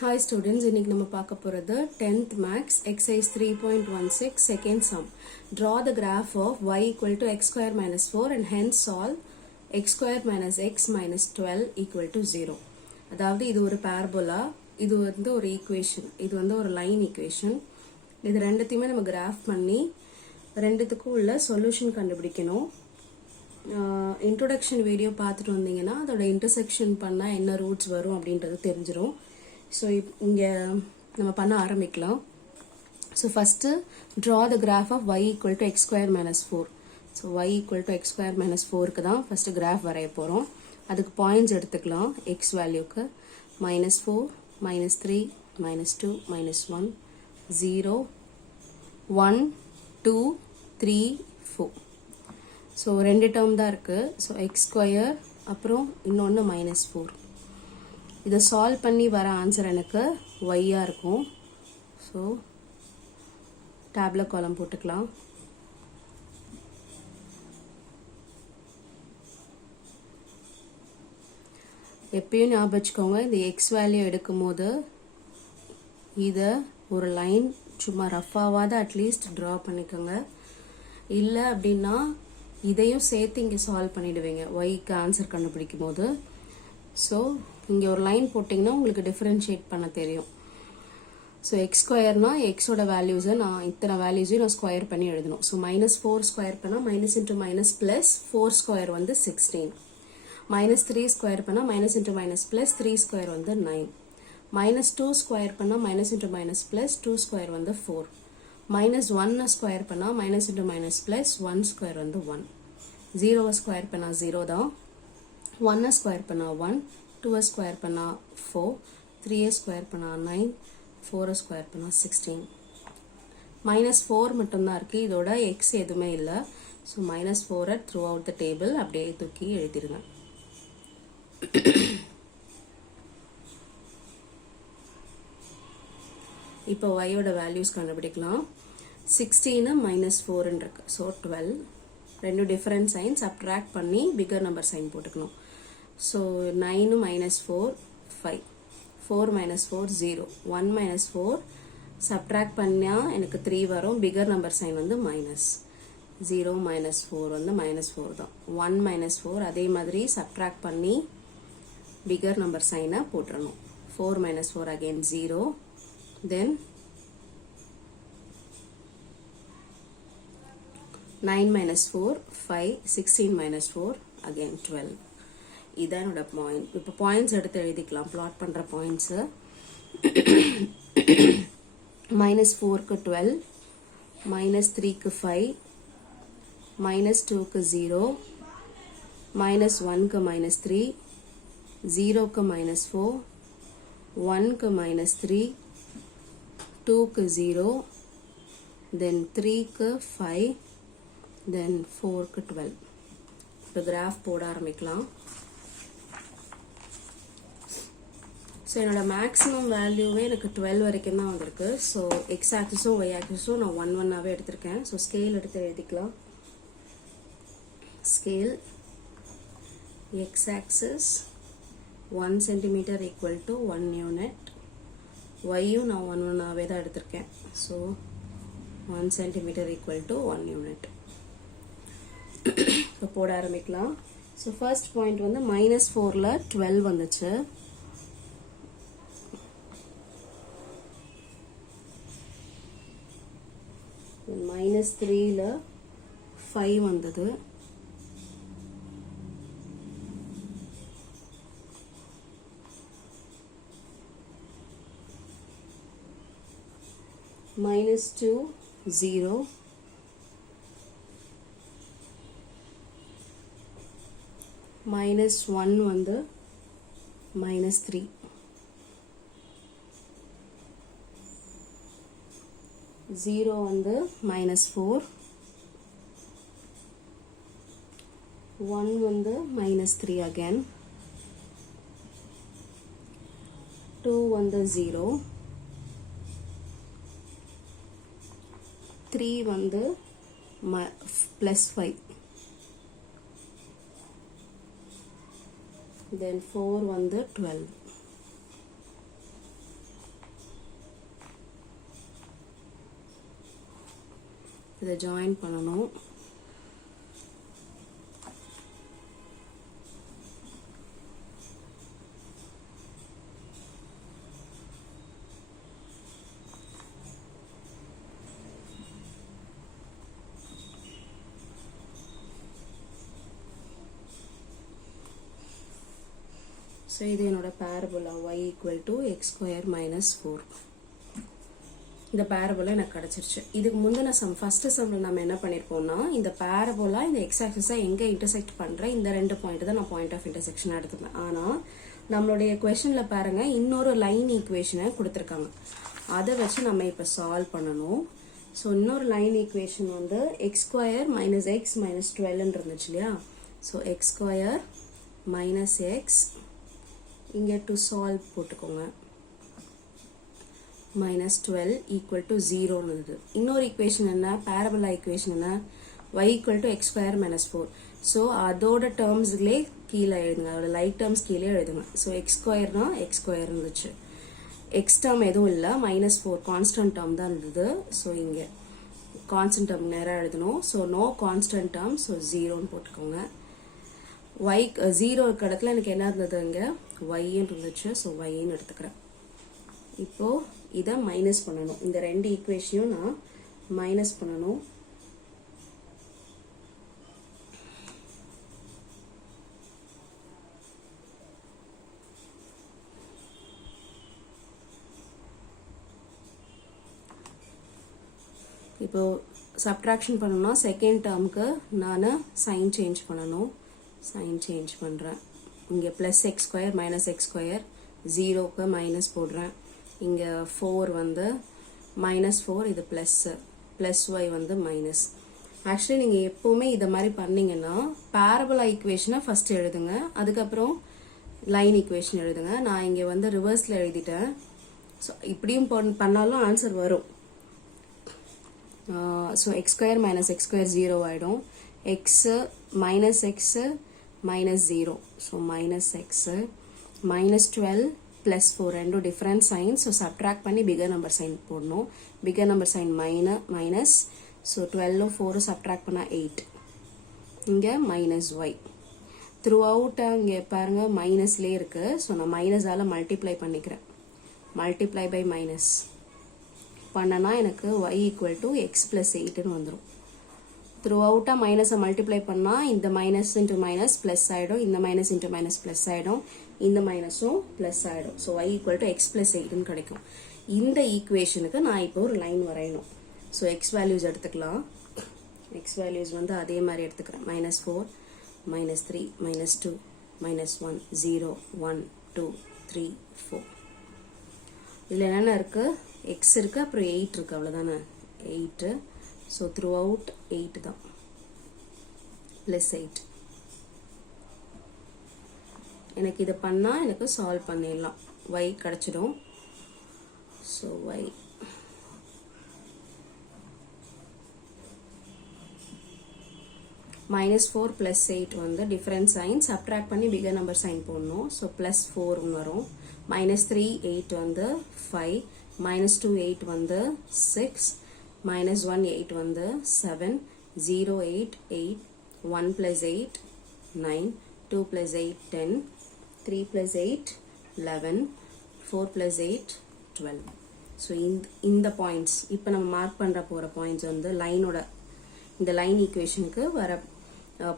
Hi students, இன்னைக்கு நம்ம பார்க்க போறது 10th max exercise 3.16 second sum. Draw the graph of y equal to x square minus 4 and hence solve x square minus x minus 12 equal to 0. அதாவது இது ஒரு parabola, இது வந்து ஒரு equation, இது வந்து ஒரு line equation. இது ரெண்டுத்தையுமே நம்ம graph பண்ணி ரெண்டுத்துக்கும் உள்ள solution கண்டுபிடிக்கணும். Introduction video பார்த்துட்டு வந்தீங்கன்னா அதோட intersection பண்ணா என்ன roots வரும் அப்படின்றது தெரிஞ்சிரும். So இங்க நம்ம பண்ண ஆரம்பிக்கலாம். So first draw the graph of y equal to x square minus 4. So y equal to x square minus 4 க்கு தான் first graph வரைய போறோம். அதுக்கு points எடுத்துக்கலாம். x வேல்யூக்கு minus 4, minus 3, minus 2, minus 1, 0, 1, 2, 3, 4. So ரெண்டு term தான் இருக்கு. So x square அப்புறம் இன்னொன்னு minus 4. இதை சால்வ் பண்ணி வர ஆன்சர் எனக்கு y-ஆ இருக்கும். ஸோ டேப்ல காலம் போட்டுக்கலாம். எப்பயும் ஞாபகம் வச்சுக்கோங்க, இந்த எக்ஸ் வேல்யூ எடுக்கும் போது இதை ஒரு லைன் சும்மா ரஃபாவாத அட்லீஸ்ட் ட்ரா பண்ணிக்கோங்க. இல்லை அப்படின்னா இதையும் சேர்த்து இங்கே சால்வ் பண்ணிடுவீங்க ஒய்க்கு ஆன்சர் கண்டுபிடிக்கும் போது. ஸோ இங்கே ஒரு லைன் போட்டிங்கன்னா உங்களுக்கு டிஃபரன்ஷியேட் பண்ண தெரியும். ஸோ எக்ஸ் ஸ்கொயர்னா எக்ஸோட வேல்யூஸை நான் இத்தனை வேல்யூஸையும் நான் ஸ்கொயர் பண்ணி எழுதணும். ஸோ மைனஸ் 4 ஸ்கொயர் பண்ணால் minus into minus plus 4 square வந்து 16. மைனஸ் 3 ஸ்கொயர் பண்ணால் minus into minus plus 3 square வந்து 9. மைனஸ் 2 ஸ்கொயர் பண்ணால் minus into minus plus 2 square வந்து 4. மைனஸ் 1 ஸ்கொயர் பண்ணால் minus into minus plus 1 square வந்து 1. 0 ஸ்கொயர் பண்ணால் 0 தான். 1 ஸ்கொயர் பண்ணால் 1, 2 ஸ்கொயர் பண்ணா 4, 3 ஸ்கொயர் பண்ணா 9, 4 ஸ்கொயர் பண்ணா 16. மைனஸ் 4 மட்டும்தான் இருக்கு, இதோட எக்ஸ் எதுவுமே இல்லை. So minus 4 through out the table அப்படியே தூக்கி எழுதிருங்க. இப்போ ஒய்யோட வேல்யூஸ் கண்டுபிடிக்கலாம். 16 மைனஸ் 4 இருக்கு. ஸோ 12. ரெண்டு டிஃபரண்ட் சைன் சப்ட்ராக்ட் பண்ணி பிகர் நம்பர் சைன் போட்டுக்கணும். So 9 minus 4 5, 4 minus 4 0, 1 minus 4 subtract பண்ணா எனக்கு 3 வரும். பிகர் நம்பர் சைன் வந்து மைனஸ். 0 minus 4 வந்து minus 4 தான். 1 minus 4 அதே மாதிரி subtract பண்ணி பிகர் நம்பர் சைனை போட்டுறணும். 4 minus 4 again 0, then 9 minus 4 5, 16 minus 4 again 12. இதான் என்னோட பாயிண்ட். இப்போ பாயிண்ட்ஸ் எடுத்து எழுதிக்கலாம். பிளாட் பண்ற பாயிண்ட்ஸ் மைனஸ் 4க்கு 12, மைனஸ் 3க்கு 5, மைனஸ் 2க்கு 0, மைனஸ் 1க்கு மைனஸ் 3, 0க்கு மைனஸ் 4, 1க்கு மைனஸ் 3, 2க்கு 0, then 3க்கு 5, then 4க்கு 12. இப்போ கிராஃப் போட ஆரம்பிக்கலாம். ஸோ என்னோட மேக்ஸிமம் வேல்யூவே எனக்கு 12 வரைக்கும் தான் வந்திருக்கு. ஸோ எக்ஸ் ஆக்சிஸும் ஒய் ஆக்சிஸும் நான் 1 1ஆகவே எடுத்திருக்கேன். ஸோ ஸ்கேல் எடுத்து எழுதிக்கலாம். Scale X axis 1 centimetre equal to 1 unit. ஒய்யும் நான் 1 1ஆகவே தான் எடுத்திருக்கேன். So 1 centimetre equal to 1 unit. இப்போ போட ஆரம்பிக்கலாம். ஸோ ஃபர்ஸ்ட் பாயிண்ட் வந்து மைனஸ் 4ல் 12 வந்துச்சு. மைனஸ் 3ல் 5 வந்தது. மைனஸ் 2 0, மைனஸ் 1 வந்து மைனஸ் 3, 0 வந்து மைனஸ் 4, 1 வந்து மைனஸ் 3 again, 2 வந்து 0, 3 வந்து plus 5, then 4 வந்து 12. இதை ஜாயின் பண்ணணும். ஸோ இது என்னோட parabola y equal to X square minus 4. இந்த பேரபோலா எனக்கு கிடச்சிருச்சு. இதுக்கு முந்தின ஃபர்ஸ்ட் சம்மில் நம்ம என்ன பண்ணியிருப்போம்னா, இந்த பேரபோலா இந்த எக்ஸ் ஆக்சிஸை எங்கே இன்டர்செக்ட் பண்ணுற இந்த 2 பாயிண்ட் தான் நான் பாயிண்ட் ஆஃப் இன்டர்செக்ஷன் எடுத்துப்பேன். ஆனால் நம்மளுடைய கொஷனில் பாருங்கள், இன்னொரு லைன் ஈக்குவேஷனை கொடுத்துருக்காங்க. அதை வச்சு நம்ம இப்போ சால்வ் பண்ணணும். ஸோ இன்னொரு லைன் ஈக்குவேஷன் வந்து X square minus X minus 12 இருந்துச்சு இல்லையா. So X square minus X, இங்கே டு சால்வ் போட்டுக்கோங்க, மைனஸ் 12 ஈக்குவல் டு 0 இருந்தது. இன்னொரு ஈக்குவேஷன் என்ன, பேரபோலா ஈக்குவேஷன் என்ன, y equal to X square minus 4. So அதோட டேர்ம்ஸ்லேயே கீழே எழுதுங்க, அதோட லைட் டேர்ம்ஸ் கீழே எழுதுங்க. ஸோ எக்ஸ் ஸ்கொயர்னா எக்ஸ் ஸ்கொயர் இருந்துச்சு, எக்ஸ் டேர்ம் எதுவும் இல்லை, மைனஸ் 4 கான்ஸ்டன்ட் டேர்ம் தான் இருந்தது. ஸோ இங்கே கான்ஸ்டன்ட் டேர்ம் நேராக எழுதணும். So no constant term, so 0ன்னு போட்டுக்கோங்க. y 0 இருக்க இடத்துல எனக்கு என்ன இருந்தது, இங்கே yன்னு இருந்துச்சு. ஸோ yன்னு எடுத்துக்கிறேன். இப்போ இதை மைனஸ் பண்ணணும், இந்த 2 ஈக்குவேஷனையும் நான் மைனஸ் பண்ணணும். இப்போ சப்ட்ராக்ஷன் பண்ணணும்னா செகண்ட் டேர்முக்கு நான் சைன் சேஞ்ச் பண்ணணும். சைன் சேஞ்ச் பண்ணுறேன். இங்கே plus X square minus X square, 0க்கு மைனஸ் போடுறேன். இங்கே 4 வந்து மைனஸ் 4, இது ப்ளஸ் ஒய் வந்து மைனஸ். ஆக்சுவலி நீங்கள் எப்போவுமே இதை மாதிரி பண்ணீங்கன்னா பேரபோலா ஈக்குவேஷனை ஃபர்ஸ்ட் எழுதுங்க, அதுக்கப்புறம் லைன் ஈக்குவேஷன் எழுதுங்க. நான் இங்கே வந்து ரிவர்ஸில் எழுதிட்டேன். ஸோ இப்படியும் பண்ணாலும் ஆன்சர் வரும். So X square minus X square 0 ஆகிடும். X minus X minus 0, so minus X minus 12 plus 4 ரெண்டும் டிஃப்ரெண்ட் சைன். ஸோ சப்ட்ராக்ட் பண்ணி பிகர் நம்பர் சைன் போடணும். Bigger number sign minus. So 12 4 subtract பண்ணால் 8. இங்கே மைனஸ் ஒய் த்ரூ அவுட் இங்கே பாருங்கள் மைனஸ்லேயே இருக்குது. ஸோ நான் மைனஸால் மல்டிப்ளை பண்ணிக்கிறேன். மல்டிப்ளை பை மைனஸ் பண்ணனா எனக்கு y equal to X plus 8ன்னு வந்துடும். த்ரூ அவுட்டாக மைனஸை மல்டிப்ளை பண்ணால் இந்த மைனஸ் இன்ட்டு மைனஸ் ப்ளஸ் ஆகிடும், இந்த மைனஸ் இன்ட்டு மைனஸ் ப்ளஸ் ஆகிடும், இந்த மைனஸும் ப்ளஸ் ஆகிடும். So y equal to X plus 8ன்னு கிடைக்கும். இந்த ஈக்குவேஷனுக்கு நான் இப்போ ஒரு லைன் வரையணும். ஸோ எக்ஸ் வேல்யூஸ் எடுத்துக்கலாம். எக்ஸ் வேல்யூஸ் வந்து அதே மாதிரி எடுத்துக்கிறேன். Minus 4 minus 3 minus 2 minus 1 0 1 2 3 4. இதில் என்னென்ன இருக்குது, எக்ஸ் இருக்குது, அப்புறம் 8 இருக்குது, அவ்வளோதானே 8. ஸோ த்ரூ அவுட் 8 தான், ப்ளஸ் 8. எனக்கு இதை பண்ணால் எனக்கு சால்வ் பண்ணிடலாம், y கிடச்சிடும். ஸோ y மைனஸ் 4 ப்ளஸ் 8 வந்து டிஃப்ரெண்ட் சைன், சப்ட்ராக்ட் பண்ணி பிகர் நம்பர் சைன் போடணும். ஸோ ப்ளஸ் 4 வரும். மைனஸ் 3 8 வந்து 5, மைனஸ் 2 8 வந்து 6, மைனஸ் 1 8 வந்து 7, 0 8 8, 1 plus 8 9, 2 plus 8 10, 3 plus 8 11, 4 plus 8 12. So இந்த பாயிண்ட்ஸ் இப்போ நம்ம மார்க் பண்ணுற போகிற பாயிண்ட்ஸ் வந்து லைனோட இந்த லைன் ஈக்குவேஷனுக்கு வர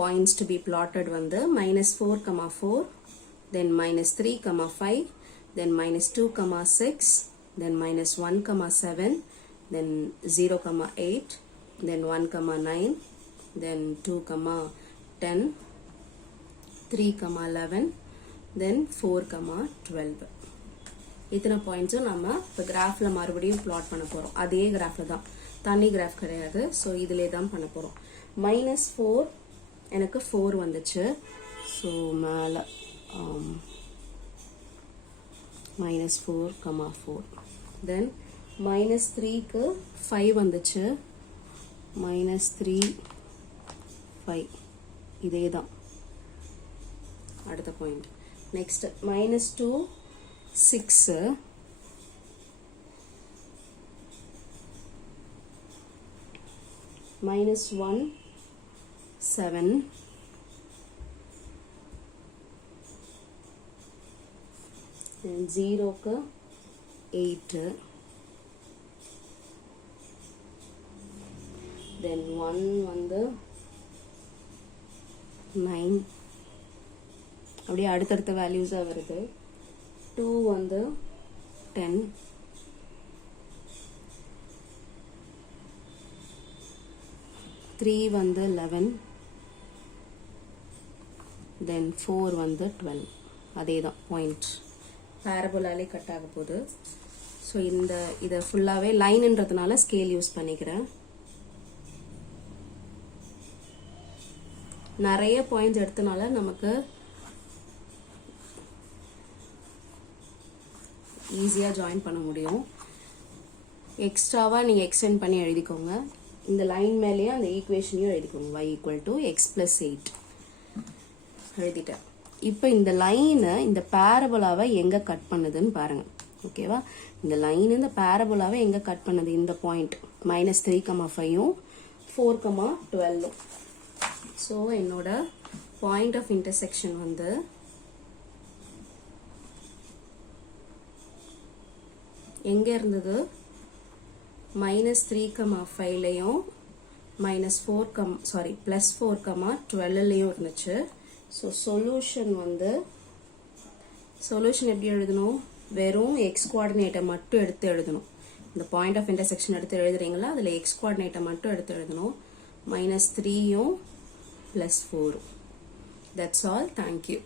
பாயிண்ட்ஸ் டு பி பிளாட்டட் வந்து மைனஸ் 4 4, தென் minus 3 5, then minus 2 6, then minus 1 7, then 0 8, then 1 9, then 2 10, 3 11, then 4 12. இத்தனை பாயிண்ட்ஸும் நம்ம இப்போ கிராஃபில் மறுபடியும் பிளாட் பண்ண போகிறோம். அதே கிராஃபில் தான், தனி கிராஃப் கிடையாது. ஸோ இதிலே தான் பண்ண போகிறோம். மைனஸ் 4 எனக்கு 4 வந்துச்சு. ஸோ மேலே minus 4 4, then minus 3க்கு 5 வந்துச்சு, minus 3 5, இதே தான் அடுத்த பாயிண்ட். நெக்ஸ்ட் minus 2 6, -1 7 and 0க்கு 8 then 1 வந்து 9 அப்படியே அடுத்தடுத்த வேல்யூஸாக வருது 2 வந்து 10 3 வந்து 11 then 4 வந்து 12 அதே தான் பாயிண்ட் பேரபோலாலே கட் ஆக போகுது ஸோ இதை ஃபுல்லாகவே லைன்ன்றதுனால ஸ்கேல் யூஸ் பண்ணிக்கிறேன் நிறைய பாயிண்ட்ஸ் எடுத்தனால நமக்கு ஈஸியாக ஜாயின் பண்ண முடியும் எக்ஸ்ட்ராவாக நீங்கள் எக்ஸ்டெண்ட் பண்ணி எழுதிக்கோங்க இந்த லைன் மேலேயே அந்த ஈக்குவேஷனையும் எழுதிக்கோங்க y = x + 8 எழுதிட்டேன் இப்போ இந்த லைனை இந்த பேரபோலாவை எங்கே கட் பண்ணுதுன்னு பாருங்க ஓகேவா இந்த லைன் இந்த பேரபோலாவை எங்கே கட் பண்ணுது இந்த பாயிண்ட் -3,5ம் 4,12ம் ஸோ என்னோட பாயிண்ட் ஆஃப் இன்டர்செக்ஷன் வந்து எங்கே இருந்தது -3,5லையும் +4,12லையும் இருந்துச்சு ஸோ சொல்யூஷன் எப்படி எழுதணும் வெறும் எக்ஸ் கோஆர்டினேட்டை மட்டும் எடுத்து எழுதணும் இந்த பாயிண்ட் ஆஃப் இன்டர்செக்ஷன் எடுத்து எழுதுறீங்களா அதில் எக்ஸ் கோஆர்டினேட்டை மட்டும் எடுத்து எழுதணும் -3யும் +4 that's all thank you